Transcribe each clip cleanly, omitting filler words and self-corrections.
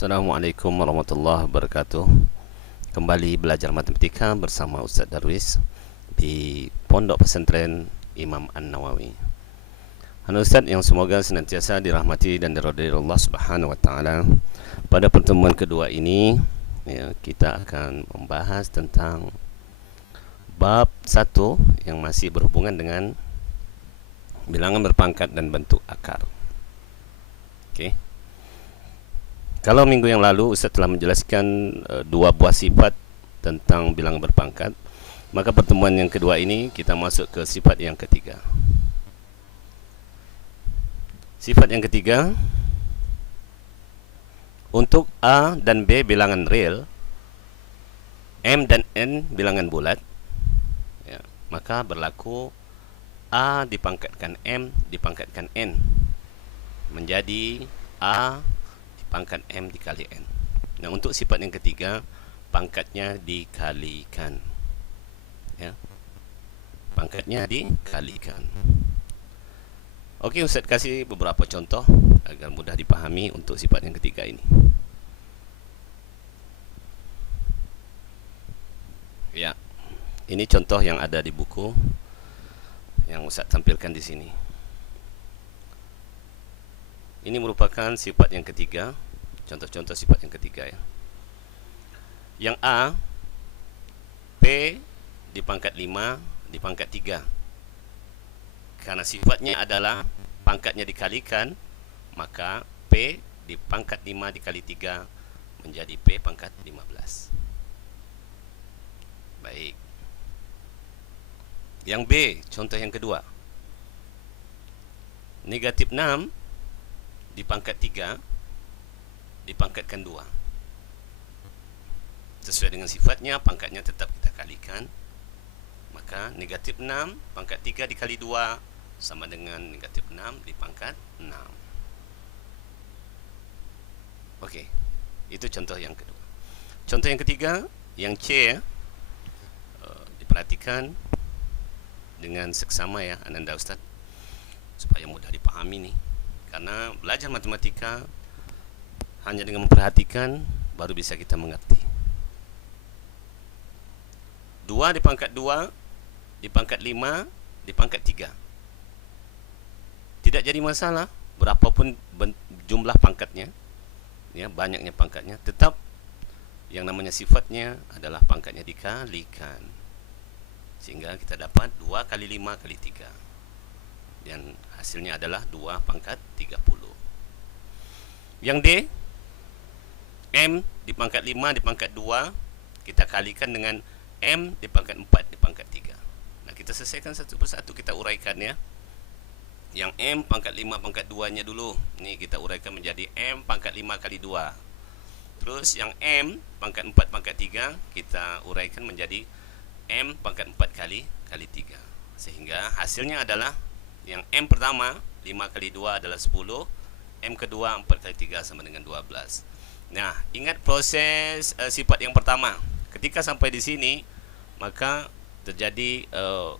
Assalamualaikum warahmatullahi wabarakatuh. Kembali belajar matematika bersama Ustaz Darwis di Pondok Pesantren Imam An-Nawawi. Halo Ustaz yang semoga senantiasa dirahmati dan diridhai Allah Subhanahu wa taala. Pada pertemuan kedua ini kita akan membahas tentang bab 1 yang masih berhubungan dengan bilangan berpangkat dan bentuk akar. Okey. Kalau minggu yang lalu Ustaz telah menjelaskan dua buah sifat tentang bilangan berpangkat, maka pertemuan yang kedua ini kita masuk ke sifat yang ketiga. Sifat yang ketiga, untuk A dan B bilangan real, M dan N bilangan bulat, ya, maka berlaku A dipangkatkan M dipangkatkan N menjadi A pangkat M dikali N. Nah, untuk sifat yang ketiga, pangkatnya dikalikan. Ya. Pangkatnya dikalikan. Okey, Ustaz kasih beberapa contoh agar mudah dipahami untuk sifat yang ketiga ini. Ya. Ini contoh yang ada di buku yang Ustaz tampilkan di sini. Ini merupakan sifat yang ketiga, contoh-contoh sifat yang ketiga ya. Yang A, P dipangkat 5 dipangkat 3. Karena sifatnya adalah pangkatnya dikalikan, maka P dipangkat 5 dikali 3 menjadi P pangkat 15. Baik. Yang B, contoh yang kedua. Negatif 6 dipangkat 3 dipangkatkan 2. Sesuai dengan sifatnya, pangkatnya tetap kita kalikan. Maka negatif 6 pangkat 3 dikali 2 sama dengan negatif 6 dipangkat 6. Okey, itu contoh yang kedua. Contoh yang ketiga, yang C, diperhatikan dengan seksama ya Ananda Ustaz, supaya mudah dipahami nih. Karena belajar matematika hanya dengan memperhatikan baru bisa kita mengerti. 2 dipangkat 2 dipangkat 5 dipangkat 3. Tidak jadi masalah berapapun jumlah pangkatnya, ya, banyaknya pangkatnya, tetap yang namanya sifatnya adalah pangkatnya dikalikan. Sehingga kita dapat 2 kali 5 kali 3. Dan hasilnya adalah 2 pangkat 30. Yang D, M dipangkat 5 dipangkat 2 kita kalikan dengan M dipangkat 4 dipangkat 3. Nah, kita selesaikan satu persatu, kita uraikan ya. Yang M pangkat 5 pangkat 2 nya dulu. Ini kita uraikan menjadi M pangkat 5 kali 2. Terus yang M pangkat 4 pangkat 3 kita uraikan menjadi M pangkat 4 kali 3. Sehingga hasilnya adalah yang M pertama 5 kali 2 adalah 10, M kedua 4 kali 3 sama dengan 12. Nah, ingat proses sifat yang pertama. Ketika sampai di sini, maka terjadi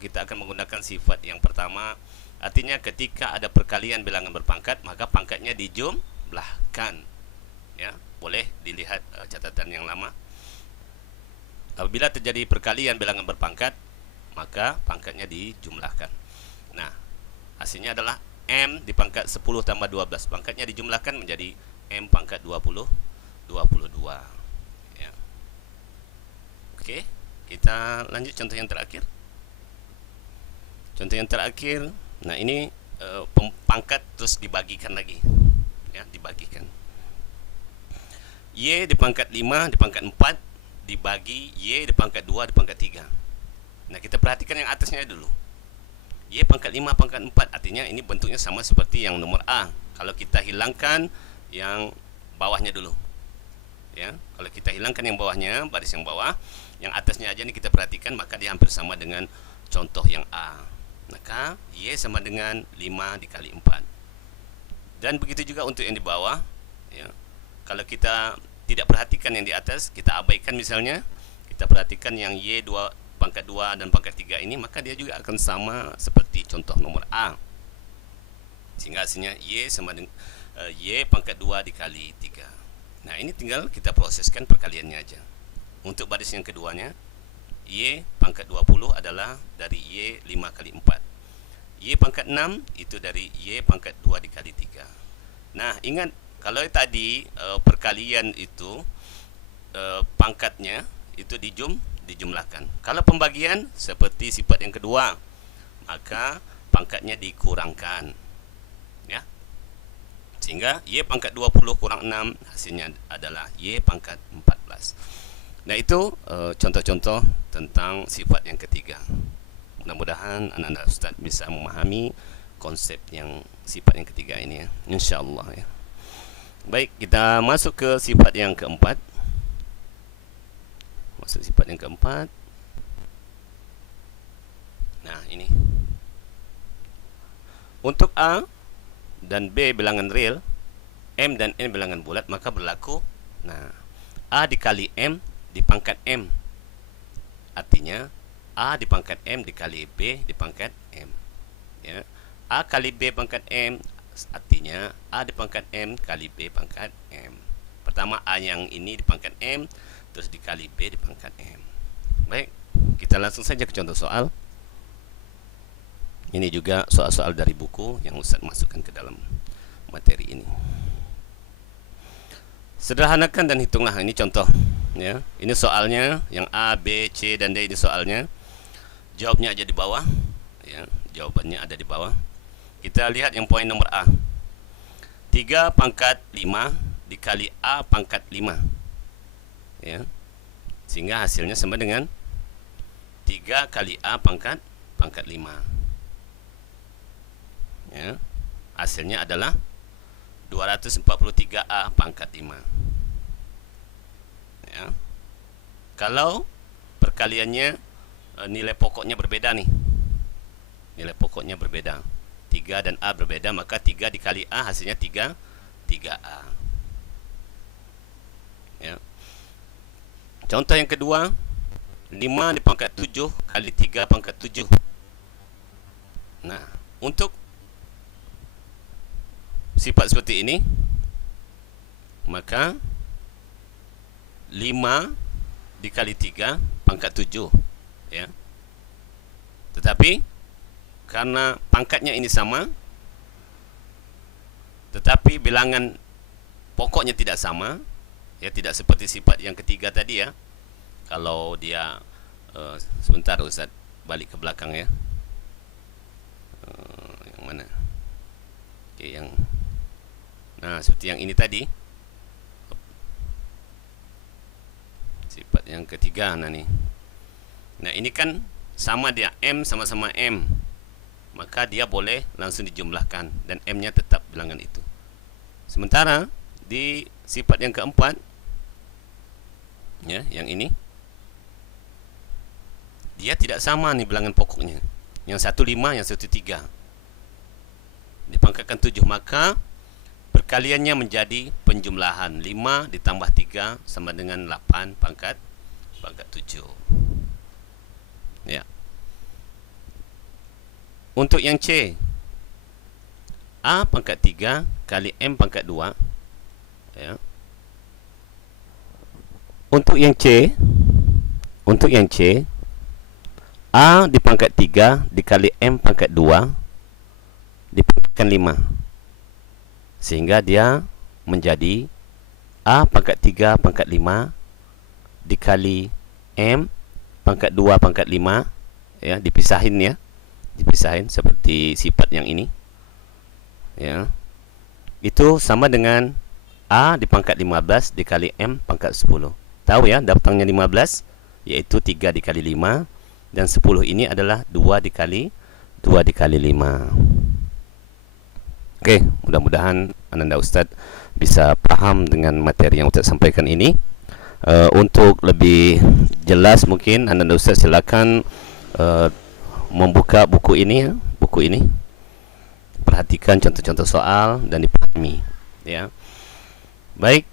kita akan menggunakan sifat yang pertama. Artinya ketika ada perkalian bilangan berpangkat, maka pangkatnya dijumlahkan. Ya, boleh dilihat catatan yang lama. Apabila terjadi perkalian bilangan berpangkat, maka pangkatnya dijumlahkan. Nah, hasilnya adalah M dipangkat 10 tambah 12. Pangkatnya dijumlahkan menjadi M pangkat 22. Ya. Okey, kita lanjut contoh yang terakhir. Contoh yang terakhir, nah ini pangkat terus dibagikan lagi. Ya, dibagikan. Y dipangkat 5 dipangkat 4 dibagi Y dipangkat 2 dipangkat 3. Nah, kita perhatikan yang atasnya dulu. Y pangkat 5 pangkat 4, artinya ini bentuknya sama seperti yang nomor A. Kalau kita hilangkan yang bawahnya dulu, ya, kalau kita hilangkan yang bawahnya, baris yang bawah, yang atasnya aja nih kita perhatikan, maka dia hampir sama dengan contoh yang A. Maka Y sama dengan 5 dikali 4. Dan begitu juga untuk yang di bawah, ya. Kalau kita tidak perhatikan yang di atas, kita abaikan misalnya, kita perhatikan yang Y pangkat 2 dan pangkat 3 ini, maka dia juga akan sama seperti contoh nomor A. Sehingga hasilnya Y sama dengan Y pangkat 2 dikali 3. Nah, Nah, ini tinggal kita proseskan perkaliannya aja. Untuk baris yang keduanya, Y pangkat 20 adalah dari Y 5 kali 4. Y pangkat 6 itu dari Y pangkat 2 dikali 3. Nah, ingat, kalau tadi perkalian itu pangkatnya itu dijumlahkan. Kalau pembagian seperti sifat yang kedua, maka pangkatnya dikurangkan, ya. Sehingga Y pangkat 20 kurang 6 hasilnya adalah Y pangkat 14. Nah, itu contoh-contoh tentang sifat yang ketiga. Mudah-mudahan anak-anak Ustaz bisa memahami konsep yang sifat yang ketiga ini, ya, insya-Allah, ya. Baik, kita masuk ke sifat yang keempat. Masuk sifat yang keempat. Nah, ini. Untuk A dan B bilangan real, M dan N bilangan bulat, maka berlaku, nah, A dikali M dipangkat M. Artinya A dipangkat M dikali B dipangkat M, ya. A kali B pangkat M, artinya A dipangkat M kali B pangkat M. Pertama A yang ini dipangkat M, terus dikali B dipangkat M. Baik, kita langsung saja ke contoh soal. Ini juga soal-soal dari buku yang Ustaz masukkan ke dalam materi ini. Sederhanakan dan hitunglah. Ini contoh, ya. Ini soalnya yang A, B, C dan D. Ini soalnya. Jawabnya aja di bawah, ya. Jawabannya ada di bawah. Kita lihat yang poin nomor A. 3 pangkat 5 dikali A pangkat 5, ya. Sehingga hasilnya sama dengan 3 kali A pangkat 5, ya. Hasilnya adalah 243A pangkat 5, ya. Kalau perkaliannya nilai pokoknya berbeda nih, nilai pokoknya berbeda, 3 dan A berbeda, maka 3 dikali A hasilnya 3A, ya. Contoh yang kedua, 5 dipangkat 7 kali 3 pangkat 7. Nah, untuk sifat seperti ini, maka 5 dikali 3 pangkat 7, ya. Tetapi karena pangkatnya ini sama, tetapi bilangan pokoknya tidak sama, ya, tidak seperti sifat yang ketiga tadi, ya. Kalau dia sebentar Ustaz balik ke belakang, ya. Yang mana? Oke, yang nah, seperti yang ini tadi, sifat yang ketiga. Nah, nih. Nah, ini kan sama dia, M sama-sama M, maka dia boleh langsung dijumlahkan dan M-nya tetap bilangan itu. Sementara di sifat yang keempat, ya, yang ini, dia tidak sama nih bilangan pokoknya. Yang satu 5, yang satu 3. Dipangkatkan 7, maka perkaliannya menjadi penjumlahan. 5 ditambah 3 sama dengan 8 pangkat 7. Ya. Untuk yang C, A pangkat 3 kali M pangkat 2, ya. Untuk yang C, A dipangkat 3 dikali M pangkat 2 dipangkatkan 5, sehingga dia menjadi A pangkat 3 pangkat 5 dikali M pangkat 2 pangkat 5, ya, dipisahin, ya. Dipisahin seperti sifat yang ini, ya. Itu sama dengan A dipangkat 15 dikali M pangkat 10. Tahu, ya, dapatnya 15 yaitu 3 dikali 5, dan 10 ini adalah 2 dikali 5. Oke, mudah-mudahan Ananda Ustadz bisa paham dengan materi yang Ustadz sampaikan ini. Untuk lebih jelas mungkin Ananda Ustadz silakan membuka buku ini, ya, buku ini. Perhatikan contoh-contoh soal dan dipahami, ya. Baik,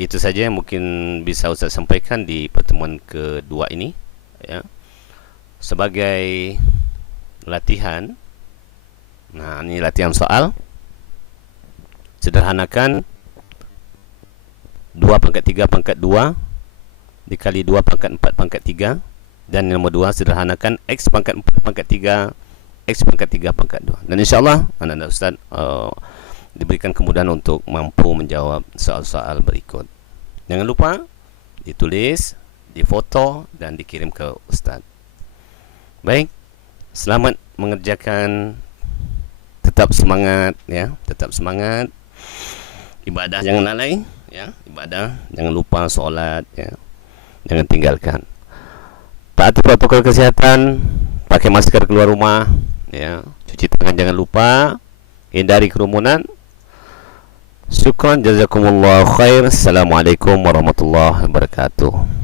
itu saja yang mungkin bisa Ustadz sampaikan di pertemuan kedua ini, ya. Sebagai latihan, nah, ini latihan soal. Sederhanakan 2 pangkat 3 pangkat 2 dikali 2 pangkat 4 pangkat 3, dan nombor 2 sederhanakan X pangkat 4 pangkat 3 X pangkat 3 pangkat 2. Dan insyaAllah anak-anak Ustaz diberikan kemudahan untuk mampu menjawab soal-soal berikut. Jangan lupa ditulis, difoto, dan dikirim ke Ustaz. Baik, selamat mengerjakan. Tetap semangat ya, tetap semangat. Ibadah jangan lalai ya, ibadah jangan lupa, solat ya, jangan tinggalkan. Taati protokol kesehatan, pakai masker keluar rumah ya, cuci tangan jangan lupa, hindari kerumunan. Syukran, jazakumullah khair. Assalamualaikum warahmatullahi wabarakatuh.